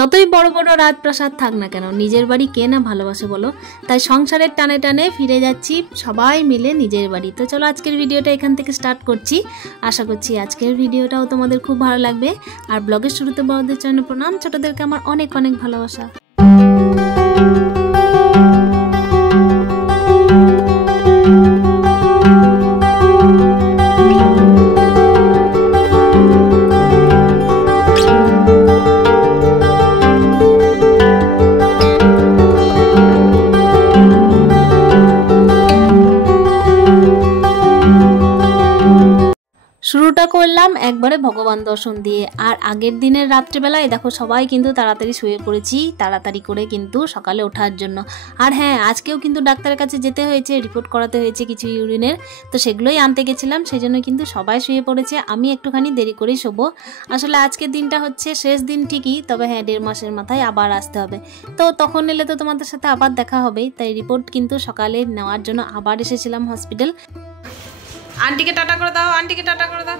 যতই বড় বড় রাজপ্রাসাদ থাক না কেন নিজের বাড়ি কে না ভালোবাসে বলো। তাই সংসারের টানে টানে ফিরে যাচ্ছি সবাই মিলে নিজের বাড়ি। তো চলো আজকের ভিডিওটা এখান থেকে স্টার্ট করছি। আশা করছি আজকের ভিডিওটাও তোমাদের খুব ভালো লাগবে। আর ব্লগের শুরুতে বড়দের জন্য প্রণাম, ছোটদেরকে আমার অনেক অনেক ভালোবাসা। শুরুটা করলাম একবারে ভগবান দর্শন দিয়ে। আর আগের দিনের রাত্রেবেলায় দেখো সবাই কিন্তু তাড়াতাড়ি শুয়ে পড়েছি, তাড়াতাড়ি করে কিন্তু সকালে ওঠার জন্য। আর হ্যাঁ, আজকেও কিন্তু ডাক্তারের কাছে যেতে হয়েছে, রিপোর্ট করাতে হয়েছে কিছু ইউরিনের, তো সেগুলোই আনতে গেছিলাম। সেই জন্য কিন্তু সবাই শুয়ে পড়েছে, আমি একটুখানি দেরি করেই শোবো। আসলে আজকের দিনটা হচ্ছে শেষ দিন ঠিকই, তবে হ্যাঁ 1.5 মাসের মাথায় আবার আসতে হবে। তো তখন এলে তো তোমাদের সাথে আবার দেখা হবেই। তাই রিপোর্ট কিন্তু সকালে নেওয়ার জন্য আবার এসেছিলাম হসপিটাল। আন্টিকে টাটা করে দাও, আন্টিকে টাটা করে দাও।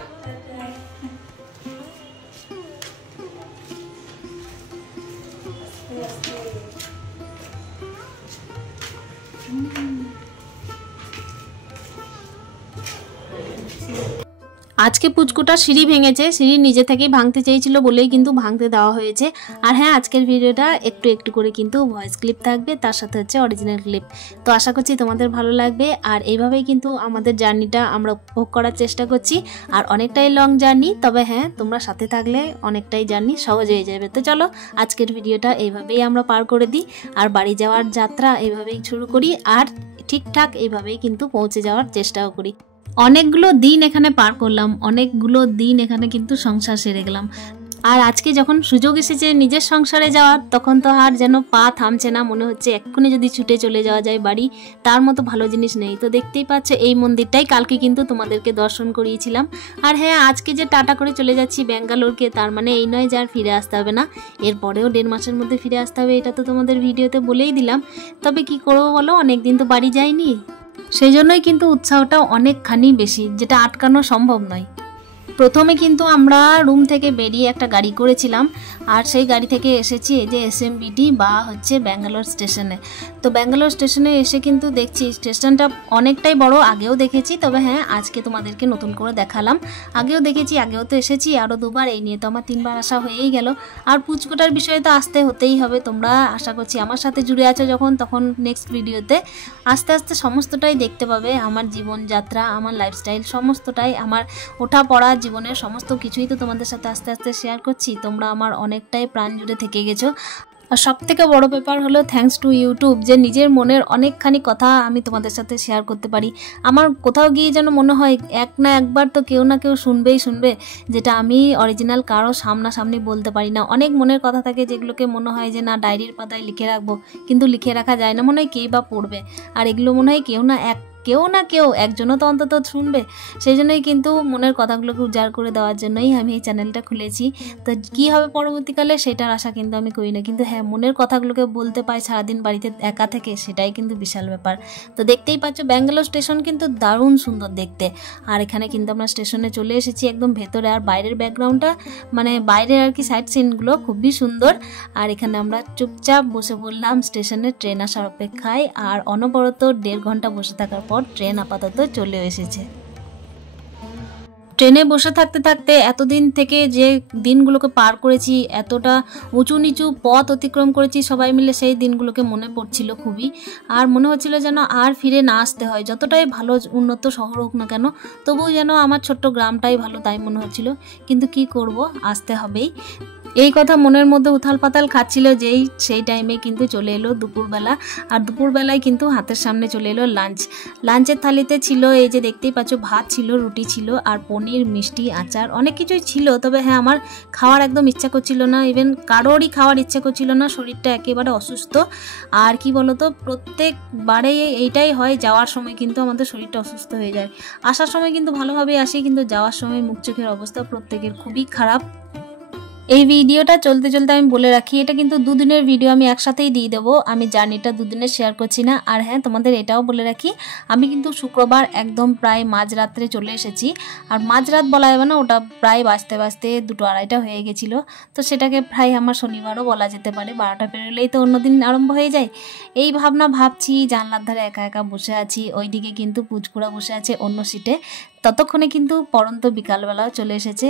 আজকে পুচকুটা সিঁড়ি ভেঙেছে, সিঁড়ি নিজে থেকেই ভাঙতে চেয়েছিল বলেই কিন্তু ভাঙতে দেওয়া হয়েছে। আর হ্যাঁ, আজকের ভিডিওটা একটু একটু করে কিন্তু ভয়েস ক্লিপ থাকবে, তার সাথে হচ্ছে অরিজিনাল ক্লিপ। তো আশা করছি তোমাদের ভালো লাগবে। আর এইভাবেই কিন্তু আমাদের জার্নিটা আমরা উপভোগ করার চেষ্টা করছি। আর অনেকটাই লং জার্নি, তবে হ্যাঁ তোমরা সাথে থাকলে অনেকটাই জার্নি সহজ হয়ে যাবে। তো চলো আজকের ভিডিওটা এইভাবেই আমরা পার করে দিই, আর বাড়ি যাওয়ার যাত্রা এইভাবেই শুরু করি, আর ঠিকঠাক এইভাবেই কিন্তু পৌঁছে যাওয়ার চেষ্টাও করি। অনেকগুলো দিন এখানে পার করলাম, অনেকগুলো দিন এখানে কিন্তু সংসার সেরে গেলাম। আর আজকে যখন সুযোগ এসেছে নিজের সংসারে যাওয়ার, তখন তো আর যেন পা থামছে না, মনে হচ্ছে এক্ষুনি যদি ছুটে চলে যাওয়া যায় বাড়ি, তার মতো ভালো জিনিস নেই। তো দেখতেই পাচ্ছ এই মন্দিরটাই কালকে কিন্তু তোমাদেরকে দর্শন করিয়েছিলাম। আর হ্যাঁ, আজকে যে টাটা করে চলে যাচ্ছি ব্যাঙ্গালোরকে, তার মানে এই নয় যে আর ফিরে আসতে হবে না, এরপরেও 1.5 মাসের মধ্যে ফিরে আসতে হবে। এটা তো তোমাদের ভিডিওতে বলেই দিলাম। তবে কি করবো বলো, অনেকদিন তো বাড়ি যাইনি, সেই জন্যই কিন্তু উৎসাহটা অনেকখানি বেশি, যেটা আটকানো সম্ভব নয়। প্রথমে কিন্তু আমরা রুম থেকে বেরিয়ে একটা গাড়ি করেছিলাম, আর সেই গাড়ি থেকে এসেছি এই যে এসএমবিটি বা হচ্ছে ব্যাঙ্গালোর স্টেশনে। তো ব্যাঙ্গালোর স্টেশনে এসে কিন্তু দেখছি স্টেশনটা অনেকটাই বড়, আগেও দেখেছি, তবে হ্যাঁ আজকে তোমাদেরকে নতুন করে দেখালাম। আগেও দেখেছি, আগেও তো এসেছি আরও 2 বার, এই নিয়ে তো আমার 3 বার আসা হয়েই গেল। আর পুচকোটার বিষয়ে তো আসতে হতেই হবে। তোমরা আশা করছি আমার সাথে জুড়ে আছো যখন, তখন নেক্সট ভিডিওতে আস্তে আস্তে সমস্তটাই দেখতে পাবে। আমার জীবনযাত্রা, আমার লাইফস্টাইল, সমস্তটাই আমার ওঠা পড়া জীবনের সমস্ত কিছুই তো তোমাদের সাথে আস্তে আস্তে শেয়ার করছি। তোমরা আমার অনেকটাই প্রাণ জুড়ে থেকে গেছো। আর সব থেকে বড় ব্যাপার হলো থ্যাঙ্কস টু ইউটিউব, যে নিজের মনের অনেকখানি কথা আমি তোমাদের সাথে শেয়ার করতে পারি। আমার কোথাও গিয়ে যেন মনে হয় এক না একবার তো কেউ না কেউ শুনবে, যেটা আমি অরিজিনাল কারো সামনাসামনি বলতে পারি না। অনেক মনের কথা থাকে যেগুলোকে মনে হয় যে না ডায়েরির পাতায় লিখে রাখবো, কিন্তু লিখে রাখা যায় না, মনে হয় কেই বা পড়বে। আর এগুলো মনে হয় কেউ না কেউ একজনও তো অন্তত শুনবে। সেই জন্যই কিন্তু মনের কথাগুলোকে উজাড় করে দেওয়ার জন্যই আমি এই চ্যানেলটা খুলেছি। তো কী হবে পরবর্তীকালে সেটার আশা কিন্তু আমি করি না, কিন্তু হ্যাঁ মনের কথাগুলোকে বলতে পাই সারাদিন বাড়িতে একা থেকে, সেটাই কিন্তু বিশাল ব্যাপার। তো দেখতেই পাচ্ছ ব্যাঙ্গালোর স্টেশন কিন্তু দারুণ সুন্দর দেখতে। আর এখানে কিন্তু আমরা স্টেশনে চলে এসেছি একদম ভেতরে। আর বাইরের ব্যাকগ্রাউন্ডটা মানে বাইরের আর কি সাইড সিনগুলো খুবই সুন্দর। আর এখানে আমরা চুপচাপ বসে পড়লাম স্টেশনে ট্রেন আসার অপেক্ষায়। আর অনবরত 1.5 ঘন্টা বসে থাকার পর ট্রেন আপাতত চলে এসেছে। ট্রেনে বসে থাকতে থাকতে এতদিন থেকে যে দিনগুলোকে পার করেছি, এতটা উঁচু নিচু পথ অতিক্রম করেছি সবাই মিলে, সেই দিনগুলোকে মনে পড়ছিল খুবই। আর মনে হচ্ছিল যেন আর ফিরে না আসতে হয়, যতটাই ভালো উন্নত শহর হোক না কেন, তবুও যেন আমার ছোট্ট গ্রামটাই ভালো, তাই মনে হচ্ছিল। কিন্তু কি করব, আসতে হবেই। এই কথা মনের মধ্যে উথাল পাতাল খাচ্ছিল যেই সেই টাইমে কিন্তু চলে এলো দুপুরবেলা। আর দুপুরবেলায় কিন্তু হাতের সামনে চলে এলো লাঞ্চের থালিতে ছিল এই যে দেখতেই পাচ্ছ, ভাত ছিল, রুটি ছিল, আর পনির, মিষ্টি, আচার, অনেক কিছুই ছিল। তবে হ্যাঁ আমার খাওয়ার একদম ইচ্ছা করছিল না, ইভেন কারোরই খাওয়ার ইচ্ছা করছিল না, শরীরটা একেবারে অসুস্থ। আর কি বলতো, প্রত্যেকবারে এইটাই হয়, যাওয়ার সময় কিন্তু আমাদের শরীরটা অসুস্থ হয়ে যায়। আসার সময় কিন্তু ভালোভাবেই আসি, কিন্তু যাওয়ার সময় মুখ চোখের অবস্থা প্রত্যেকের খুবই খারাপ। এই ভিডিওটা চলতে চলতে আমি বলে রাখি, এটা কিন্তু দুদিনের ভিডিও, আমি একসাথেই দিয়ে দেবো। আমি জার্নিটা দুদিনের শেয়ার করছি না। আর হ্যাঁ, তোমাদের এটাও বলে রাখি, আমি কিন্তু শুক্রবার একদম প্রায় মাঝরাত্রে চলে এসেছি। আর মাঝরাত বলা যাবে না, ওটা প্রায় বাজতে বাজতে 2-2:30 হয়ে গেছিলো। তো সেটাকে প্রায় আমার শনিবারও বলা যেতে পারে, 12টা পেরোলেই তো অন্যদিন আরম্ভ হয়ে যায়। এই ভাবনা ভাবছি, জানলার ধারে একা একা বসে আছি, ওইদিকে কিন্তু পুচকুড়া বসে আছে অন্য সিটে। ততক্ষণে কিন্তু পরন্ত বিকালবেলাও চলে এসেছে।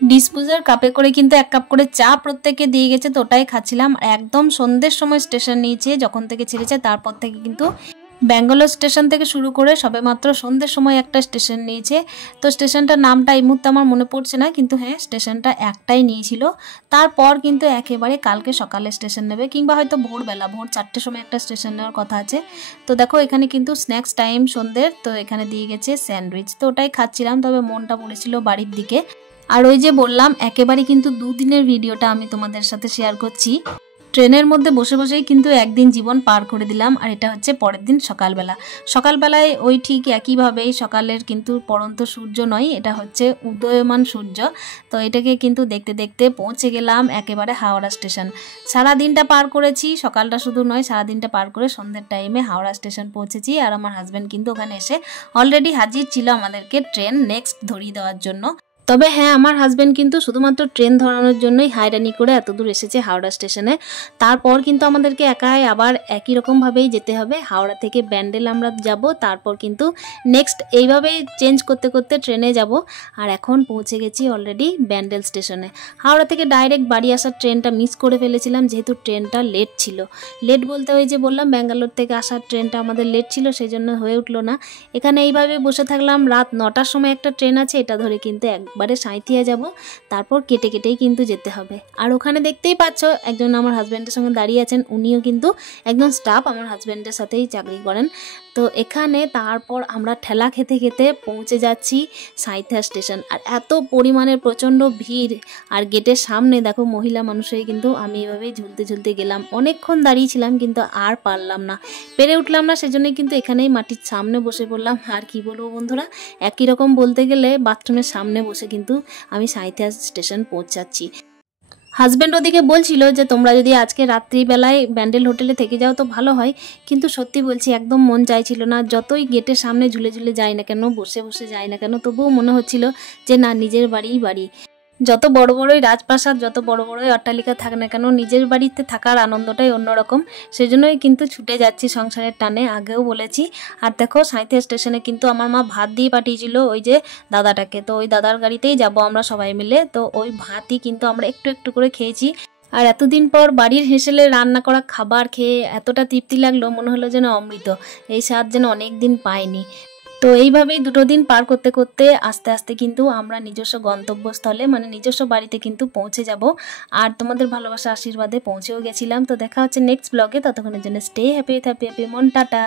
ডিসপোজার কাপে করে কিন্তু 1 কাপ করে চা প্রত্যেককে দিয়ে গেছে, তো ওটাই খাচ্ছিলাম। একদম সন্ধ্যের সময় স্টেশন নিয়েছে, যখন থেকে ছেড়েছে তারপর থেকে কিন্তু ব্যাঙ্গালোর স্টেশন থেকে শুরু করে সবেমাত্র সন্ধ্যের সময় একটা স্টেশন নিয়েছে। তো স্টেশনটার নামটা এই মুহূর্তে আমার মনে পড়ছে না, কিন্তু হ্যাঁ স্টেশনটা একটাই নিয়েছিল। তারপর কিন্তু একেবারে কালকে সকালে স্টেশন নেবে, কিংবা হয়তো ভোর 4টের সময় একটা স্টেশন নেওয়ার কথা আছে। তো দেখো এখানে কিন্তু স্ন্যাক্স টাইম সন্ধ্যের, তো এখানে দিয়ে গেছে স্যান্ডউইচ, তো ওটাই খাচ্ছিলাম। তবে মনটা পড়েছিল বাড়ির দিকে। আর ওই যে বললাম, একেবারে কিন্তু দুদিনের ভিডিওটা আমি তোমাদের সাথে শেয়ার করছি। ট্রেনের মধ্যে বসে বসেই কিন্তু একদিন জীবন পার করে দিলাম। আর এটা হচ্ছে পরের দিন সকালবেলায় ওই ঠিক একইভাবেই সকালের কিন্তু পড়ন্ত সূর্য নয়, এটা হচ্ছে উদয়মান সূর্য। তো এটাকে কিন্তু দেখতে দেখতে পৌঁছে গেলাম একেবারে হাওড়া স্টেশন। সারাদিনটা পার করেছি, সকালটা শুধু নয়, সারাদিনটা পার করে সন্ধ্যের টাইমে হাওড়া স্টেশন পৌঁছেছি। আর আমার হাজব্যান্ড কিন্তু ওখানে এসে অলরেডি হাজির ছিল আমাদেরকে ট্রেন নেক্সট ধরিয়ে দেওয়ার জন্য। তবে হ্যাঁ, আমার হাজব্যান্ড কিন্তু শুধুমাত্র ট্রেন ধরানোর জন্যই হায়রানি করে এত দূর এসেছে হাওড়া স্টেশনে। তারপর কিন্তু আমাদেরকে একাই আবার একই রকমভাবেই যেতে হবে। হাওড়া থেকে ব্যান্ডেল আমরা যাব, তারপর কিন্তু নেক্সট এইভাবেই চেঞ্জ করতে করতে ট্রেনে যাব। আর এখন পৌঁছে গেছি অলরেডি ব্যান্ডেল স্টেশনে। হাওড়া থেকে ডাইরেক্ট বাড়ি আসার ট্রেনটা মিস করে ফেলেছিলাম, যেহেতু ট্রেনটা লেট ছিল। লেট বলতে ওই যে বললাম, ব্যাঙ্গালোর থেকে আসার ট্রেনটা আমাদের লেট ছিল, সেই জন্য হয়ে উঠলো না। এখানে এইভাবে বসে থাকলাম। রাত 9টার সময় একটা ট্রেন আছে, এটা ধরে কিন্তু একবারে সাঁইথিয়া যাব। তারপর কেটে কেটেই কিন্তু যেতে হবে। আর ওখানে দেখতেই পাচ্ছ, একজন আমার হাজব্যান্ডের সঙ্গে দাঁড়িয়ে আছেন, উনিও কিন্তু একজন স্টাফ, আমার হাজব্যান্ডের সাথেই চাকরি করেন। তো এখানে তারপর আমরা ঠেলা খেতে খেতে পৌঁছে যাচ্ছি সাঁইথিয়া স্টেশন। আর এত পরিমাণের প্রচণ্ড ভিড়, আর গেটের সামনে দেখো মহিলা মানুষ হয়ে কিন্তু আমি এভাবেই ঝুলতে ঝুলতে গেলাম। অনেকক্ষণ দাঁড়িয়েছিলাম কিন্তু আর পারলাম না, পেরে উঠলাম না, সেজন্যই কিন্তু এখানেই মাটির সামনে বসে পড়লাম। আর কি বলবো বন্ধুরা, একই রকম বলতে গেলে বাথরুমের সামনে বসে কিন্তু আমি সাঁইথিয়া স্টেশন পৌঁছাচ্ছি। হাজব্যান্ড ওদিকে বলছিল যে তোমরা যদি আজকে রাত্রিবেলায় ব্যান্ডেল হোটেলে থেকে যাও তো ভালো হয়, কিন্তু সত্যি বলছি একদম মন চাইছিল না। যতই গেটের সামনে ঝুলে ঝুলে যাই না কেন, বসে বসে যাই না কেন, তবুও মনে হচ্ছিল যে না, নিজের বাড়িই বাড়ি। যত বড় বড়ই রাজপ্রাসাদ, যত বড় বড়ই অট্টালিকা থাক না কেন, নিজের বাড়িতে থাকার আনন্দটাই অন্যরকম। সেজন্যই কিন্তু ছুটে যাচ্ছি সংসারের টানে, আগেও বলেছি। আর দেখো সাঁইথিয়া স্টেশনে কিন্তু আমার মা ভাত দিয়ে পাঠিয়েছিল ওই যে দাদাটাকে, তো ওই দাদার গাড়িতেই যাব আমরা সবাই মিলে। তো ওই ভাতই কিন্তু আমরা একটু একটু করে খেয়েছি। আর এতদিন পর বাড়ির হেসেলে রান্না করা খাবার খেয়ে এতটা তৃপ্তি লাগলো, মনে হলো যেন অমৃত। এই স্বাদ যেন অনেক দিন পাইনি। তো এইভাবেই 2টো দিন পার করতে করতে আস্তে আস্তে কিন্তু আমরা নিজস্ব গন্তব্যস্থলে, মানে নিজস্ব বাড়িতে কিন্তু পৌঁছে যাব। আর তোমাদের ভালোবাসা আশীর্বাদে পৌঁছেও গেছিলাম। তো দেখা হচ্ছে নেক্সট ব্লগে, ততক্ষণের জন্য স্টে হ্যাপি, মন টাটা।